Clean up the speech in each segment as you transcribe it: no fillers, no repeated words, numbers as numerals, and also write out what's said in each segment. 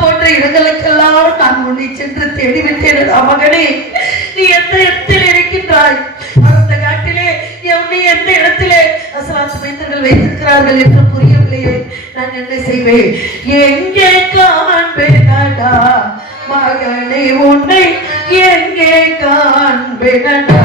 போன்ற இடங்களுக்கெல்லாம் நான் உன்னை சென்று தேடிவிட்டேன் மகனே. நீ எந்த இடத்தில் இருக்கின்றாய்? அந்த காட்டிலே நீ எந்த இடத்திலே அசலாத்து மைந்தர்கள் வைத்திருக்கிறார்கள் என்று புரியவில்லையே. நான் என்ன செய்வேன்? எங்கே காண்பேனடா மகனே உன்னை, எங்கே காண்பேனடா?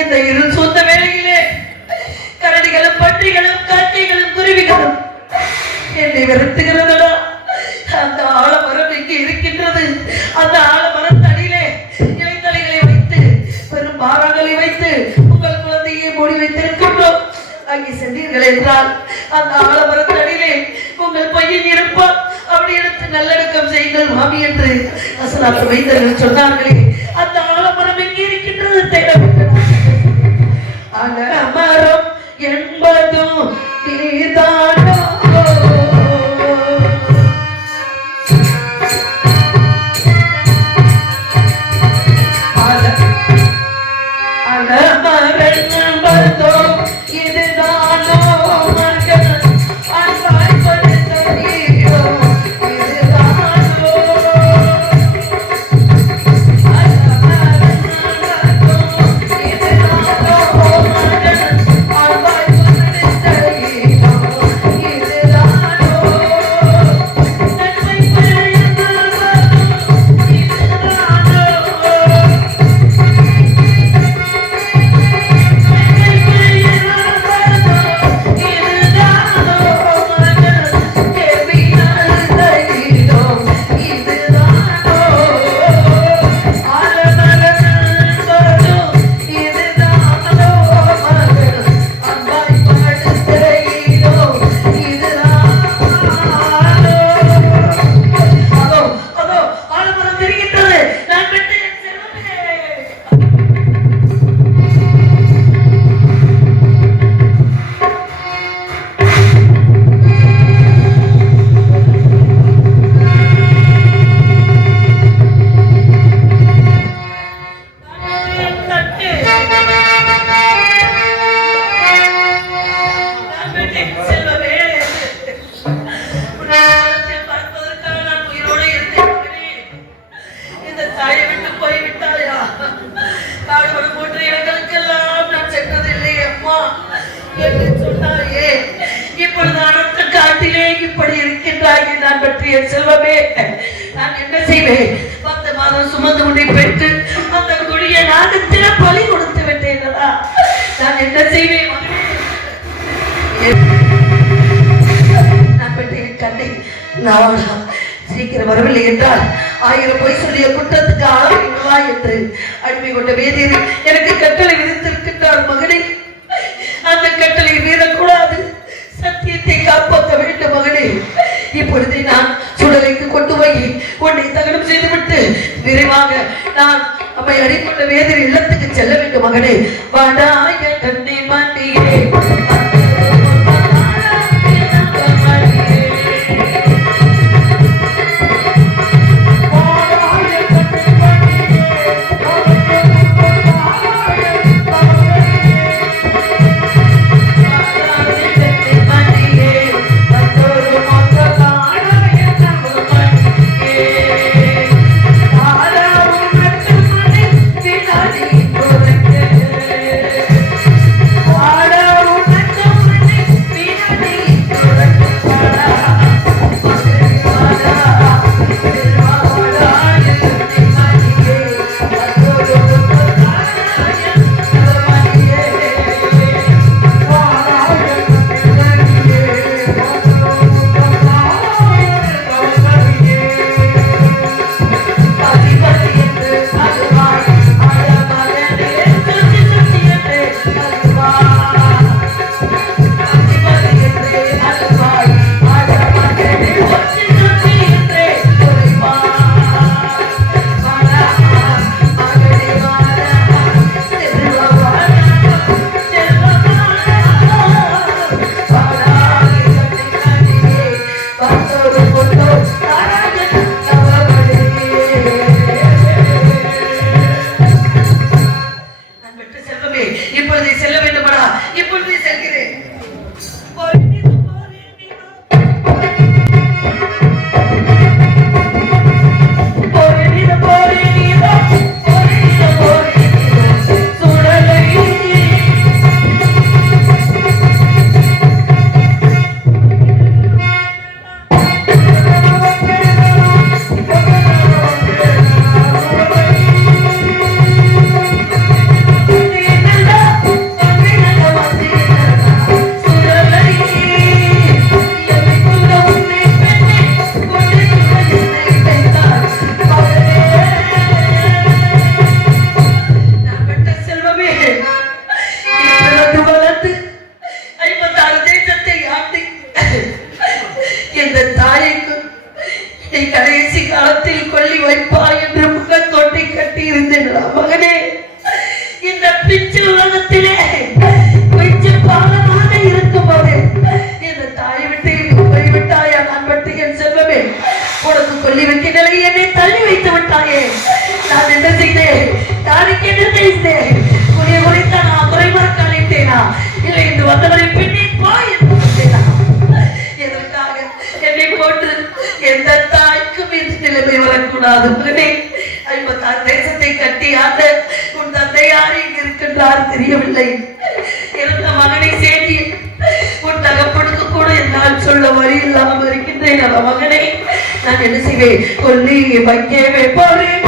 இந்த இருள் சொந்த வேளையிலே கரடிகளும் பன்றிகளும் காக்கைகளும் குருவிகளும் என்னை விரட்டுகிறதா? அந்த ஆலமரம் இங்கே இருக்கின்றது. அந்த ஆலமரம் தடியிலே இலைத்தலைகளை வைத்து பெரும் பாறாங்களை வைத்து உங்கள் குழந்தையை மூடி வைத்திருக்கின்றோம். அங்கே சென்றீர்கள் என்றால் அந்த ஆலமரம் தடியிலே உங்கள் பையன் இருப்பான். அப்படி எடுத்து நல்லடக்கம் செய்யுங்கள் மாமி என்று அசலாத்து வைத்தர்கள் சொன்னார்களே. அந்த ஆலமரம் எங்கே இருக்கின்றது? தேடப்பட்டது. அலமரம் என்பதும் நீதானோ? அலமரம் என்பதும் இதுதானோ? மகன் அன்பாய் படுத்தீரோ இதுதானோ? இப்படி இருக்கின்றாய் நான் பற்றிய செல்வமே. நான் என்ன செய்வேன்? 10 மாதம் சுமந்து உன்னை பெற்று அந்த குடிய நாகத்தில பலி கொடுத்து விட்டேன். நான் என்ன செய்வேன்? நான் பற்றிய கண்ணை நான் சீக்கிரம் வரவில்லை என்றால் 1000 பொய் சொல்லிய குற்றத்துக்கு ஆளாவா என்று அடிமை கொண்ட வேதியர் எனக்கு கட்டளை விதித்திருக்கின்றார். மகனை அந்த கட்டளை மீறக்கூடாது. சத்தியத்தை காப்பாற்ற வேண்டும் மகனே. இப்பொழுது நான் சுடலைக்கு கொண்டு போய் உன்னை தகனம் செய்துவிட்டு விரைவாக நான் அம்மை அடிக்கொண்ட வேதியர் இல்லத்துக்கு செல்ல வேண்டும் மகனே. வாடாய கண்ணே மாண்டியே இப்பொழுது செல்கிறேன். கடைசி காலத்தில் கொல்லி வைப்பார் என்று முகத்தோட்டை கட்டி இருந்தேன் மகனே. இந்த பிச்சு உலகத்திலே பிச்சு பாலமாக இருக்கும் போது இந்த தாய் விட்டு போய்விட்டாயா? நான் பட்டு என் செல்வமே, உனக்கு கொல்லி வைக்க நிலை என்னை தள்ளி வைத்து விட்டாயே. நான் என்ன செய்தேன்? யாருக்கு என்ன செய்தேன்? குறைய குறைத்த நான் குறைமறக்க அழைத்தேனா? இல்லை, இன்று வந்தவரை பின்னே போய் என்று சொன்னேனா? எதற்காக என்னை போட்டு எந்த தாய்க்கும் இந்த நிலைமை வரக்கூடாது மகனே. 56 தேசத்தை கட்டி ஆண்ட உன் தந்தை யார் இங்கு இருக்கின்றார் தெரியவில்லை. இருந்த மகனை சேதி உன் தகப்பனுக்கு கூட என்னால் சொல்ல வழி இல்லாமல் இருக்கின்றேன். மகனை நான் என்ன செய்வேன்? கொல்லி வைக்கவே போறேன்.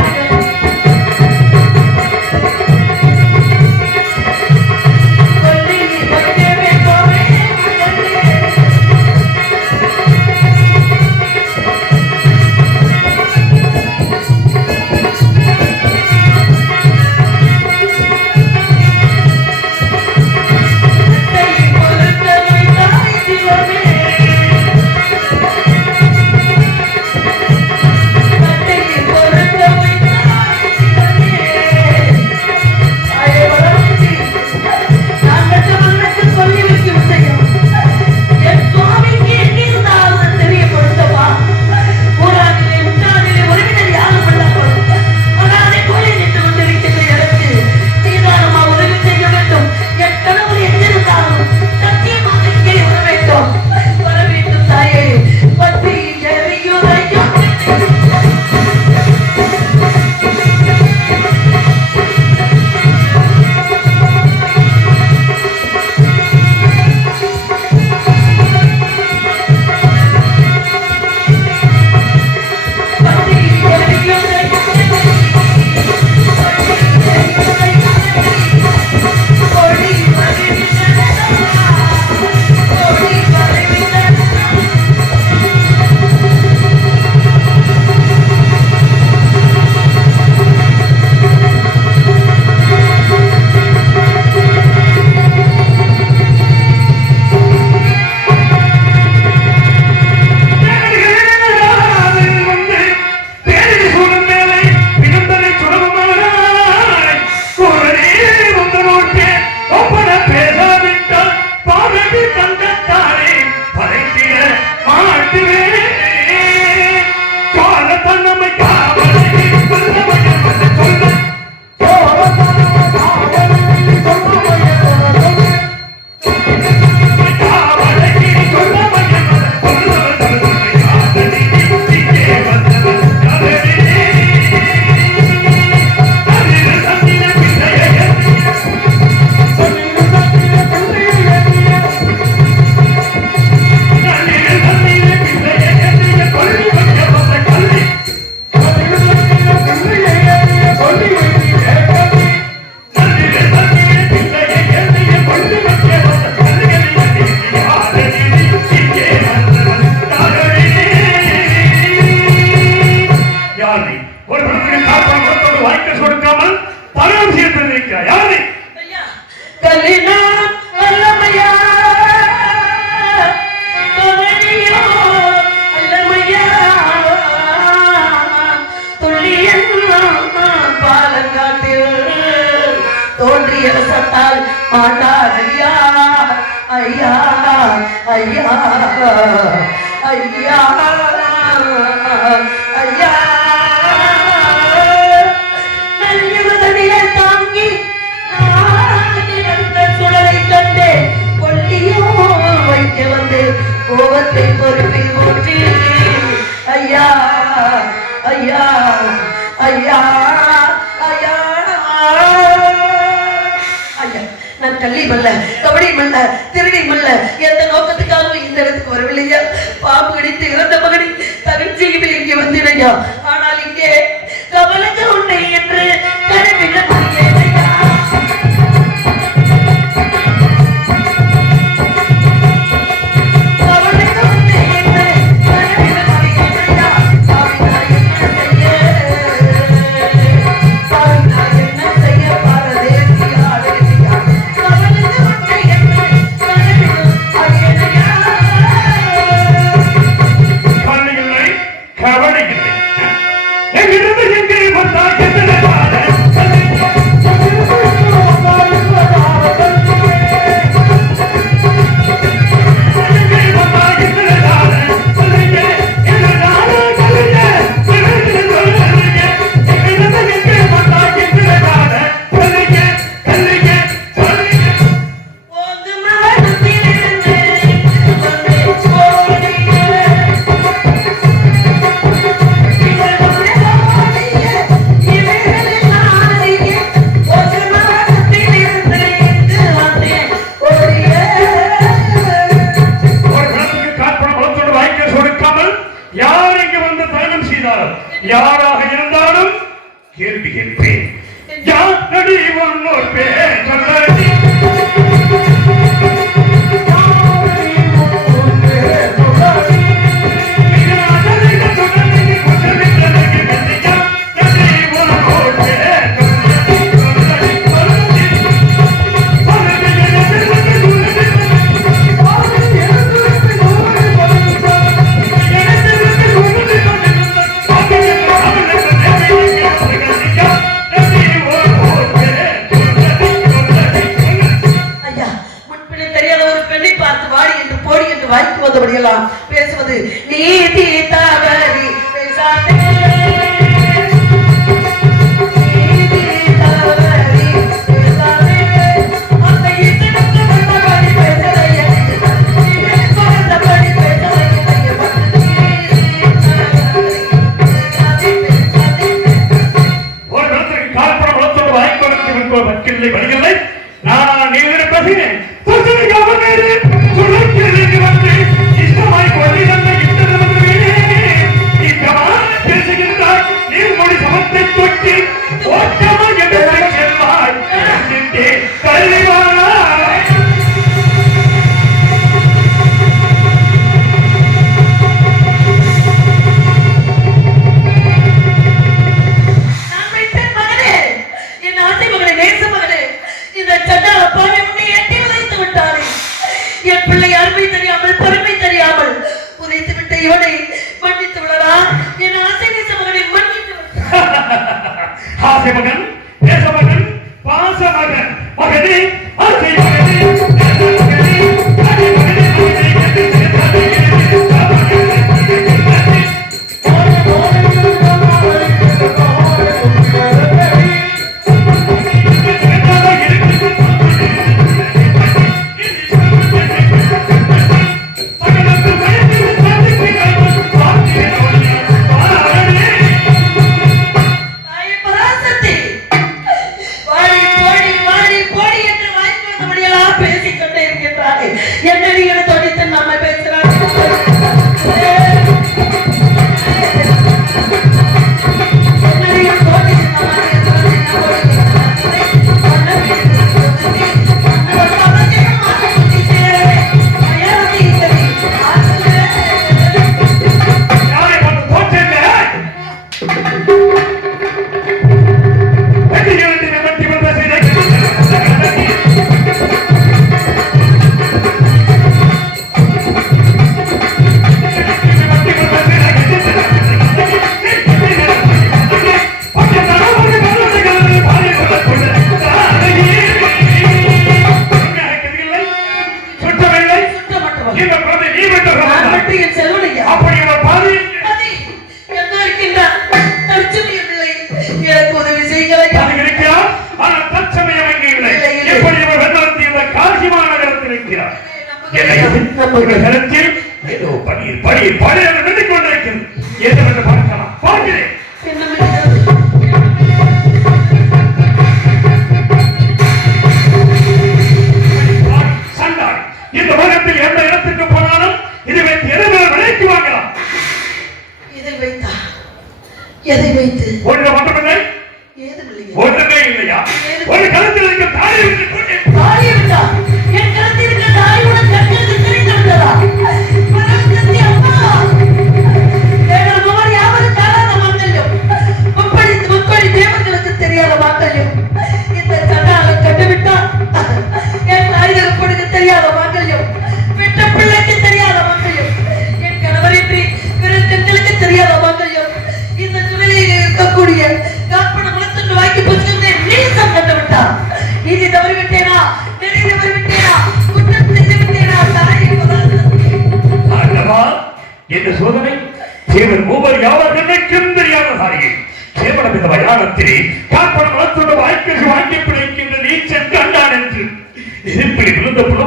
தாங்கி சுடலை கண்டேன். மல்ல, கபடி மல்ல, திருடி மல்ல, எந்த நோக்கத்துக்காகவும் இந்த இடத்துக்கு வரவில்லையா? பாம்பு கடித்து இறந்த மகனை தகச்சியில் இங்கே வந்திரையா? ஆனால் இங்கே கமலங்க உன்னை என்று கனவிட முடியலையா? யாராக இருந்தாலும் கேள்வி கேட்பேன். யாரடி உன்னோர் பேர் சொல்லடி? வாய்க்கு வந்தபடியெல்லாம் பேசுவது நீதி தவறி பேசாதே, நீதி தவறி பேசாதே, அந்த இசைக்கு வந்தபடி பேசலையே, இசைக்கு வந்தபடி பேசலையே, ஒரு இடத்திற்கு கால்படம் வளர்த்தோடு வாய்ப்பு வக்கில்லை வருகில்லை. நான் நீ பேசுகிறேன் இஷ்டமாய் கொள்ளிடந்த பேசுகின்றார். நீர்மொழி சமத்தை தொட்டி ஓட்டமாக செல்வாய் கல்விவானா. என் பிள்ளை அருமை தெரியாமல் பெருமை தெரியாமல் புதைத்து விட்ட இவனை மன்னித்து விடலா? என் ஆசை நேச மகனை மன்னித்து ஆசை மகன், நேச மகன், பாச மகன், மகனே ஆசை மகனே, ஏதோ பன்னீர் பன்னீர் பன்னீர் நின்று கொண்டிருக்கும். ஏதோ பார்க்கலாம், பார்க்கிறேன்.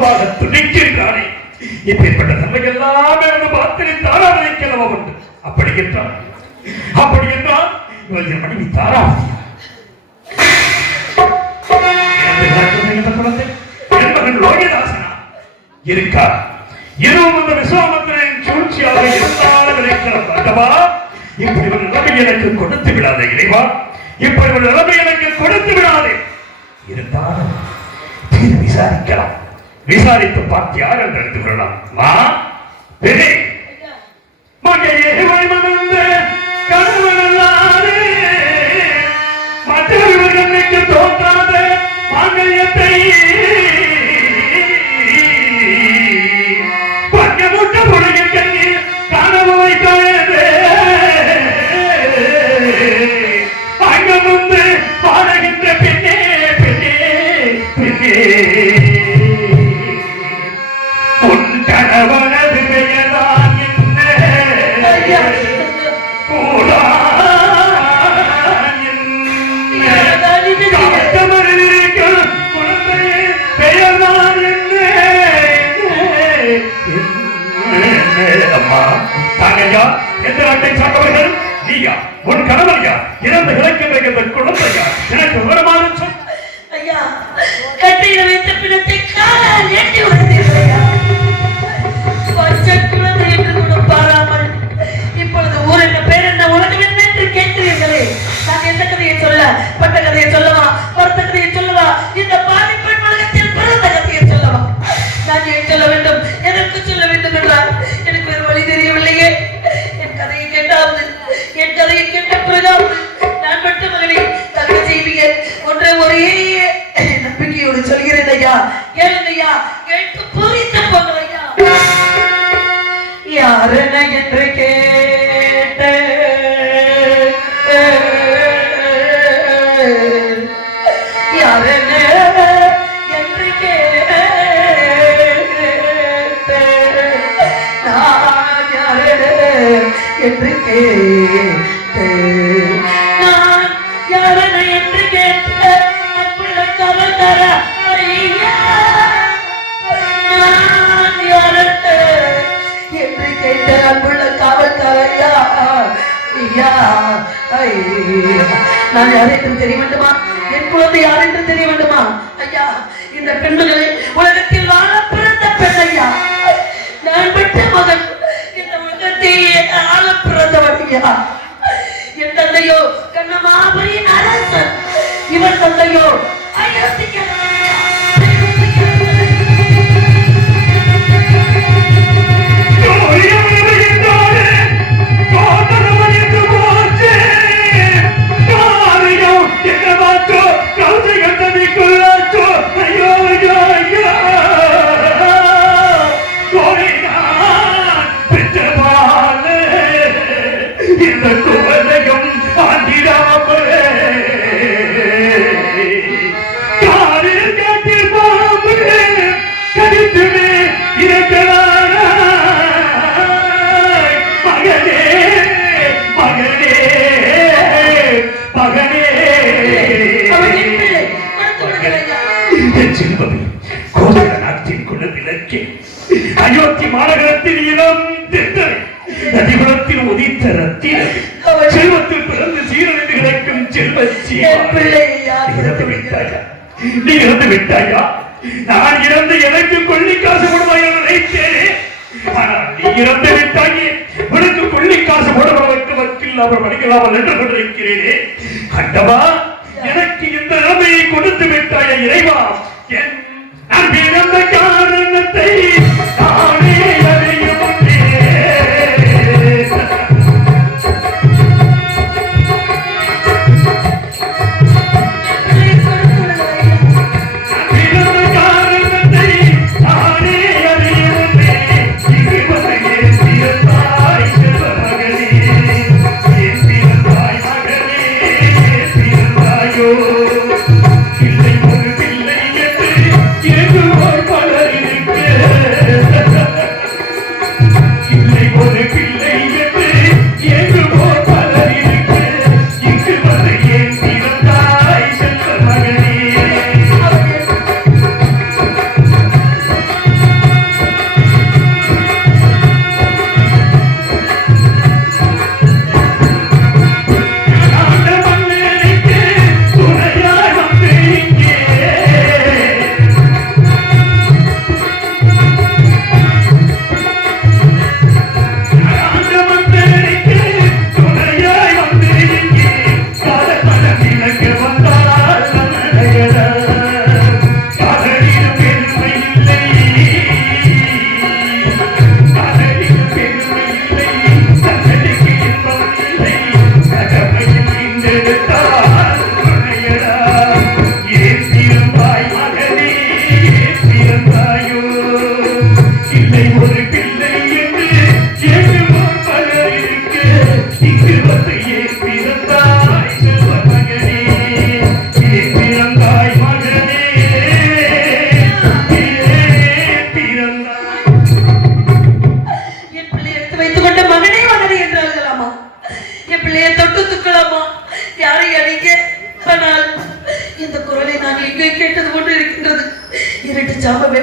வாழ துணிக்கின்றானே. இப்பேற்பட்ட தன்மை எல்லாம் இருந்து பார்த்து தாராவதிக்கலவா உண்டு. அப்படி என்றால் இவள் என் மனைவி தாராவதி. குழந்தை என் மகன் லோகிதாசனா இருக்கா? இதுவும் இந்த விஸ்வாமித்திரன் சூழ்ச்சியாக இருந்தாலும் விளைக்கிறவா. இப்படி ஒரு நிலைமை எனக்கு கொடுத்து விடாதே இறைவா, இப்படி ஒரு நிலைமை எனக்கு கொடுத்து விடாதே. இருந்தாலும் விசாரிக்கலாம், விசாரித்து பார்த்து யார் என்று எடுத்துக் கொள்ளலாம். மா பெரிய மகையே மணந்த கணவனல்லாதே மற்றவர்களுக்கு தோன்றாத மாங்கல்யத்தை பஞ்சமுட்ட பொழுது கண்ணீர் காணவு வைத்தே அங்க வந்து பாடுகின்ற பெண்ணே பெண்ணே பெண்ணே உன் கணவனது பெயர்தான் என்ன தாங்கையா, எந்த நாட்டை சார்ந்தவர்கள்? நீயா? உன் கணவரையா? இறந்து கிழக்கின்ற குழந்தையா? எனக்கு விவரமான சொல். ஐயா, கட்டையில வைத்த பிணத்தை காலால் ஏற்றி வந்தீர்களையா? பச்சை குழந்தை என்று கூட பாராமல் இப்பொழுது ஊர் என்ன பேர் என்ன உலகம் என்ன என்று கேட்கிறீர்களே. நான் எந்த கதையை சொல்ல? பட்ட கதையை சொல்லவா? பொறுத்த கதையை சொல்லவா? இந்த பாதிப்பெண் உலகத்தில் பிறந்த கதையை சொல்லவா? நான் ஏன் சொல்ல வேண்டும், எதற்கு சொல்ல வேண்டும் என்றால் எனக்கு ஒரு வழி தெரியவில்லையே. என் கதையை கேட்டாவது, என் கதையை கேட்ட பிறகாவது நான் மட்டும் மகனை தகவல் செய்வீங்க ஒன்றை ஒரே நம்பிக்கையோடு சொல்கிறேன் ஐயா. கேளுங்க ஐயா, கேட்டு பூரித்து போங்கள் ஐயா. யாரென என்று கேட்ட யாரென என்று கேட்ட நான் யாரென என்று கேட்ட நான் யாரென என்று கேட்ட அன்புள்ள கவர்தர ஐயா. நான் யாரென என்று கேட்ட அன்புள்ள காவல்காரையா ஐயா. நான் யார் என்று தெரிய வேண்டுமா? என் குழந்தை யார் என்று தெரிய வேண்டுமா? ஐயா, இந்த பெண்களை உலகத்தில் வாழ பிறந்த பெண் ஐயா. நான் பெற்ற மகன் இந்த உலகத்தையே ஆள பிறந்தவன் ஐயா. என் தந்தையோ கண்ணமாபுரியின் அரசன், இவன் தந்தையோ அயோத்திக்கன். அயோத்தி மாநகரத்தில் இளம் நதிகுலத்தில் உதித்த ரத்தினம், செல்வத்தில் பிறந்து சீரழிந்து கிடக்கும் செல்வச்சி. நீ இறந்து விட்டாயா? நான் இறந்து எனக்கு கொள்ளி காசு போடுவாய் என்று நினைத்தேனே. ஆனால் நீ இறந்து விட்டாயே, உனக்கு கொள்ளி காசு போடுவதற்கு வக்கில் அவர் படிக்கலாமல் என்று கொண்டிருக்கிறேனே. கண்டவா, எனக்கு இந்த நிலைமையை கொடுத்து விட்டாய இறைவா. என் அன்பிருந்த காரணத்தை நானே அறியும். இல்லை ஒரு பிள்ளை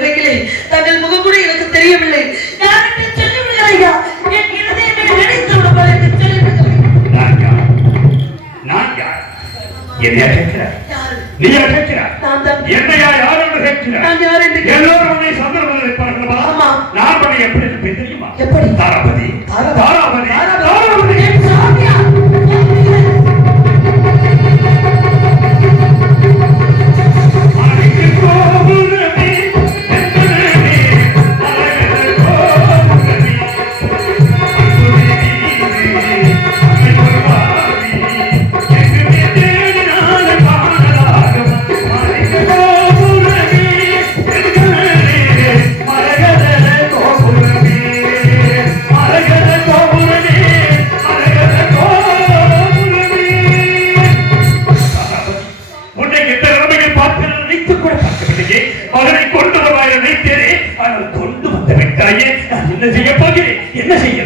அருகிலே தங்கள் முகம் கூட எனக்கு தெரியவில்லை. யார் என்று சொல்லிவிடுங்கள் ஐயா. என் இருதயமே நினைத்து விடுவார் என்று சொல்லிவிடுங்கள். நான் யார்? நான் யார்? என்னையா கேட்கிறார்? நீயா கேட்கிறார்? என்னையா யார் என்று கேட்கிறார்? நான் யார் என்று எல்லோரும் உன்னை சந்தர்ப்பத்தில் இருப்பார்களா? ஆமா. நான் உன்னை எப்படி இருப்பேன் தெரியுமா? எப்படி? தாராபதி. தாராபதி. தாராபதி. சாமியா. என்ன செய்ய போகிறேன்? என்ன செய்ய?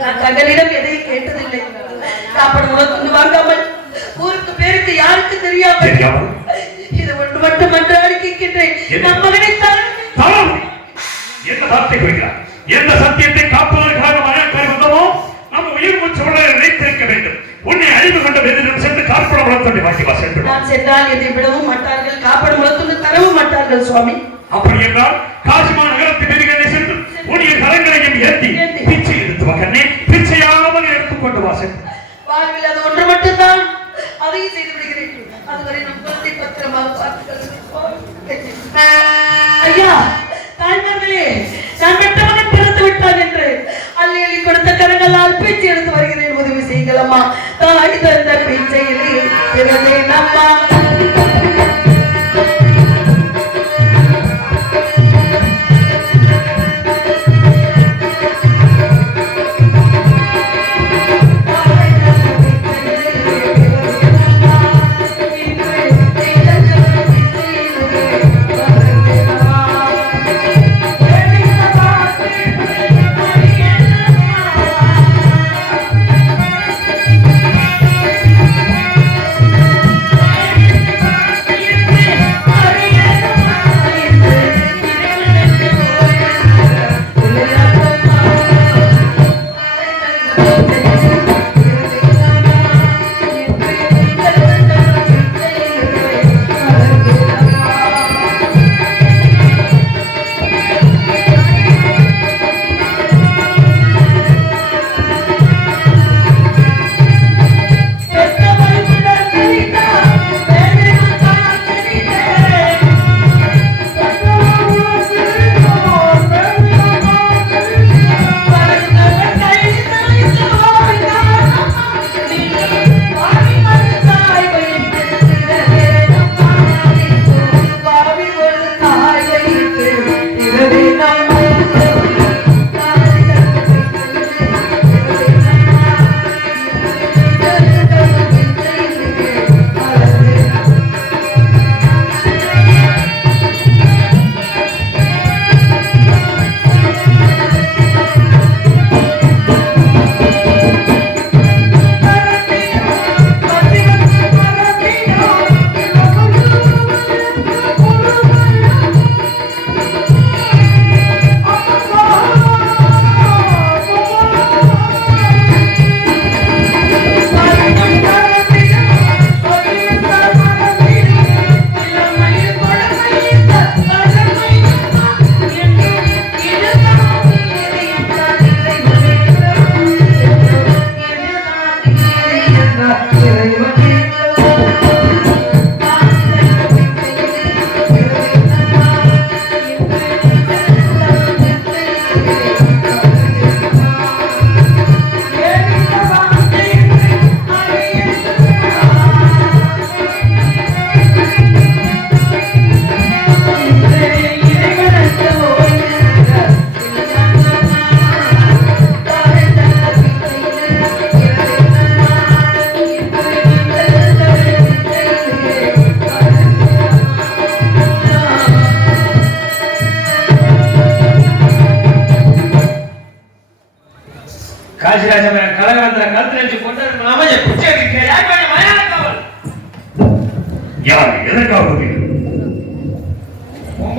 நான் தங்களிடம் எதையும் கேட்டதில்லை. காப்பட உனக்கு வாங்காமல் ஊருக்கு பேருக்கு யாருக்கு தெரியாமல் இது ஒன்று மட்டும் மன்றாடி கேட்கின்றேன். நம் மகனை என்ன வார்த்தை கூறுகிறார்? எந்த சத்தியத்தை காப்பதற்காக மகன் வந்தோமோ நம்ம உயிர் மூச்சு உள்ள நினைத்திருக்க வேண்டும். உன்னை அழிவு கொண்ட வேதிடம் சென்று காப்பட முளத்தொண்டி வாங்கி வாசல். நான் சென்றால் என்னை விடவும் மாட்டார்கள், காப்பட முளத்தொண்டு தரவும் மாட்டார்கள் சுவாமி. அப்படி என்றால் காசிமா நகரத்து மீதுகளை சென்று உடைய கரங்களையும் ஏற்றி பிச்சை எடுத்து மகனே, பிச்சையாவது எடுத்துக்கொண்டு வாசல். வாழ்வில் அது ஒன்று மட்டும்தான், அதையும் செய்து விடுகிறேன். அதுவரை நம் குழந்தை பத்திரமாக பார்த்துக்கள். ஐயா தாய்மார்களே, நான் பெற்ற மகன் பிறந்து விட்டான் என்று அள்ளி அள்ளி கொடுத்த கரங்களால் பிச்சை எடுத்து வருகிறேன். உதவி செய்யுங்களம்மா. தாய் தந்த பிச்சையிலே பிறந்தேன் அம்மா.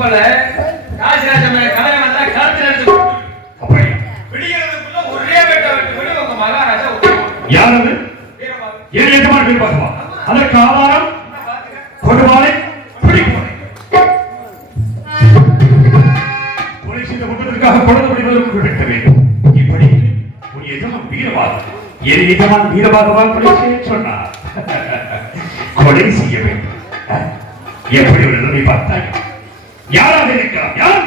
உங்களை காசிராஜமே கலையமல்ல கழுத்துல எடுத்து அப்படி விடிகிறதுக்குள்ள ஒரே வேட்டை வெட்டி விடு உங்க மகாராஜா உத்தரவு. யாரது என் எஜமான் வீரபாகுவா அதற்கு ஆதாரம் கொடுவாளை பிடிப்போம் கொலை செய்த குற்றத்திற்காக கொடுத்து முடிவதற்கு விடுவிக்க வேண்டும் இப்படி உன் எஜமான் வீரபாகு என் எஜமான் வீரபாகுவான் கொலை செய்ய சொன்னார் கொலை செய்ய வேண்டும் எப்படி ஒரு நிலைமை பார்த்தாய் யாராக இருக்கிறார் யார்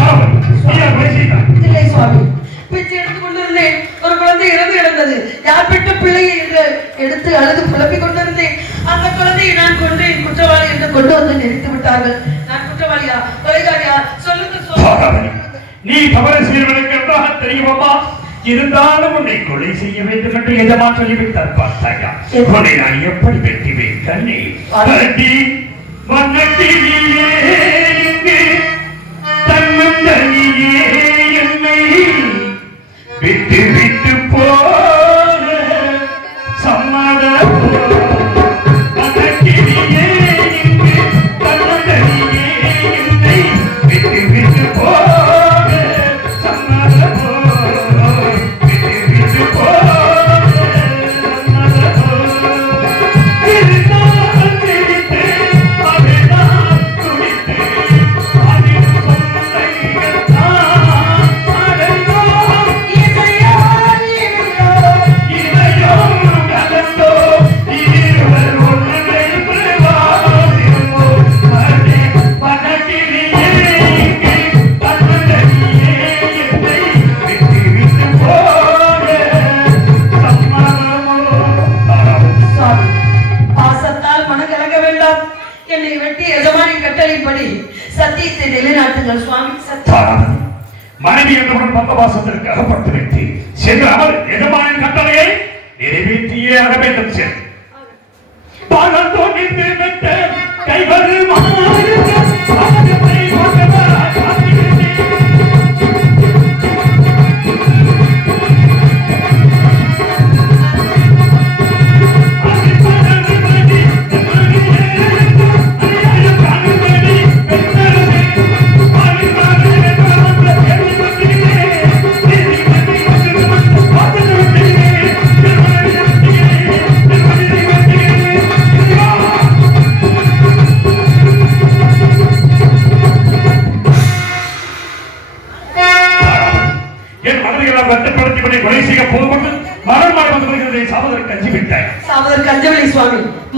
ஆவல் யார் கொலை செய்தார் இல்லை சுவாமி, பிச்சை எடுத்துக் கொண்டிருந்தேன். ஒரு குழந்தை இறந்து கிடந்தது. யார் பெற்ற பிள்ளையை என்று எடுத்து அழுது புலம்பிக் கொண்டிருந்தேன். அந்த குழந்தையை நான் கொன்றேன், குற்றவாளி என்று கொண்டு வந்து நிறுத்தி விட்டார்கள். நான் குற்றவாளியா கொலைகாரியா சொல்லுங்க சுவாமி. நீ தவறு செய்வதற்கு என்றாக தெரியுமம்மா இருந்தாலும் உன்னை கொலை செய்ய வேண்டும் என்று எஜமான் சொல்லிவிட்டார் பார்த்தாயா உன்னை நான் எப்படி வெட்டுவேன் கண்ணே கட்டி வண்ணத்திலேயே இங்கு தன்னும் தனியே என்னை விட்டு விட்டு போன சம்மதம் வண்ணத்திலேயே இங்கு தன்னும் தனியே என்னை விட்டு விட்டு போன சம்மதம் விட்டு விட்டு போன பாசத்தால் மனம் கலங்க வேண்டாம். என்னை வெட்டி எஜமானின் கட்டளைப்படி சத்தியத்தை நிலைநாட்டுங்கள் சுவாமி. சத்தியம். மனைவி என்றவுடன் பந்தவாசத்திற்கு அகப்பட்டு விட்டு சென்று அவர் எஜமானின் கட்டளையை நிறைவேற்றியே ஆக வேண்டும் சென்று பாகம் தோன்றித்து விட்ட கைவரு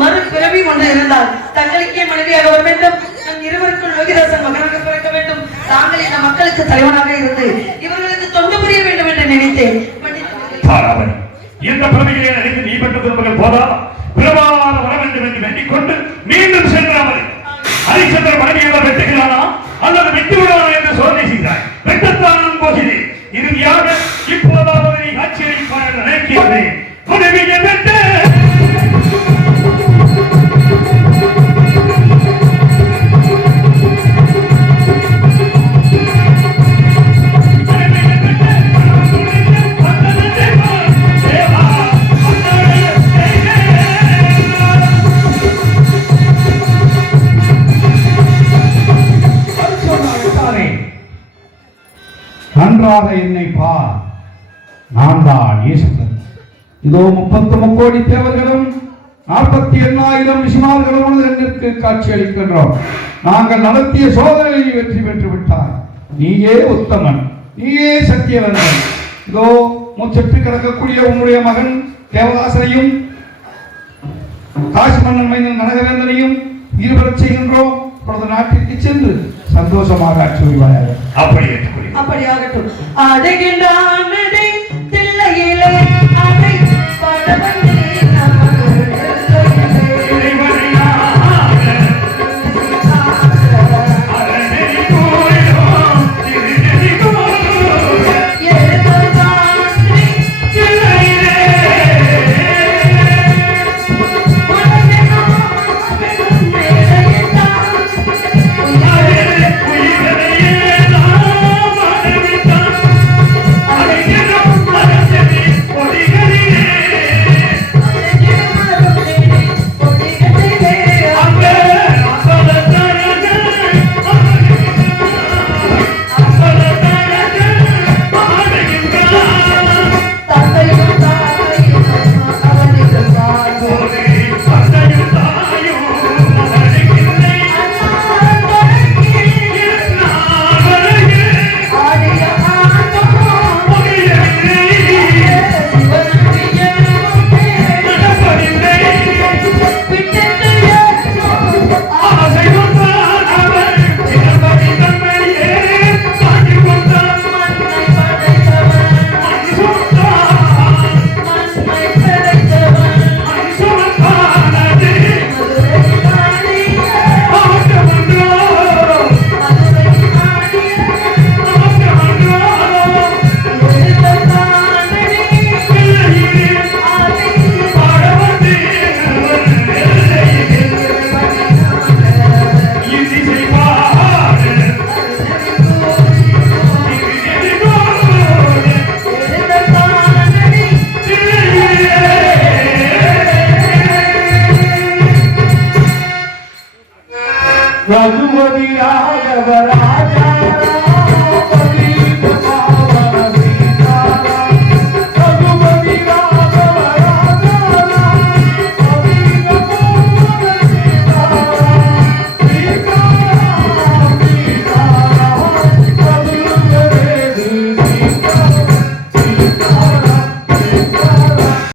மறுபிறவி ஒன்று இருந்தால் தங்களுக்கே மனைவியாக வர வேண்டும். நம் இருவருக்குள் யோகிதாசன் மகனாக பிறக்க வேண்டும். தாங்கள் இந்த மக்களுக்கு தலைவனாக இருந்து இவர்களுக்கு தொண்டு புரிய வேண்டும் என்று நினைத்தேன். இந்த பிறவிகளை நினைத்து நீ பெற்ற திருமகள் போதா பிறவாத வர வேண்டும் என்று வேண்டிக்கொண்டு மீண்டும் சென்றாமல் ஹரிச்சந்திர மனைவியாக வெட்டுகிறானா அல்லது வெட்டு விடானா என்று சோதனை செய்தாய். வெட்டத்தானும் போகிறே இறுதியாக இப்போதாவது நீ ஆட்சியளிப்பான நினைக்கிறேன். மனைவியை வெட்ட நன்றாக என்னை பார், நான் தான் ஈஸ்வரன். இதோ 30 கோடி தேவர்களும் 48,000 ரிஷிமார்களும் என்னிற்கு காட்சி அளிக்கின்றோம். நாங்கள் நடத்திய சோதனையில் வெற்றி பெற்று விட்டார். நீயே உத்தமன், நீயே சத்தியவந்தன். இதோ மூச்சற்று கிடக்கக்கூடிய உன்னுடைய மகன் தேவதாசனையும் காசி மன்னன் மைந்தன் கனகவேந்தனையும் ஈடுபடச் செய்கின்றோம். நாட்டிற்கு சென்று சந்தோஷமாக ஆட்சி புரிவாயாக. அப்படியாகட்டும். அடைகின்றான் தில்லையிலே அதை படவந்தே ரகுபதியாகவராய்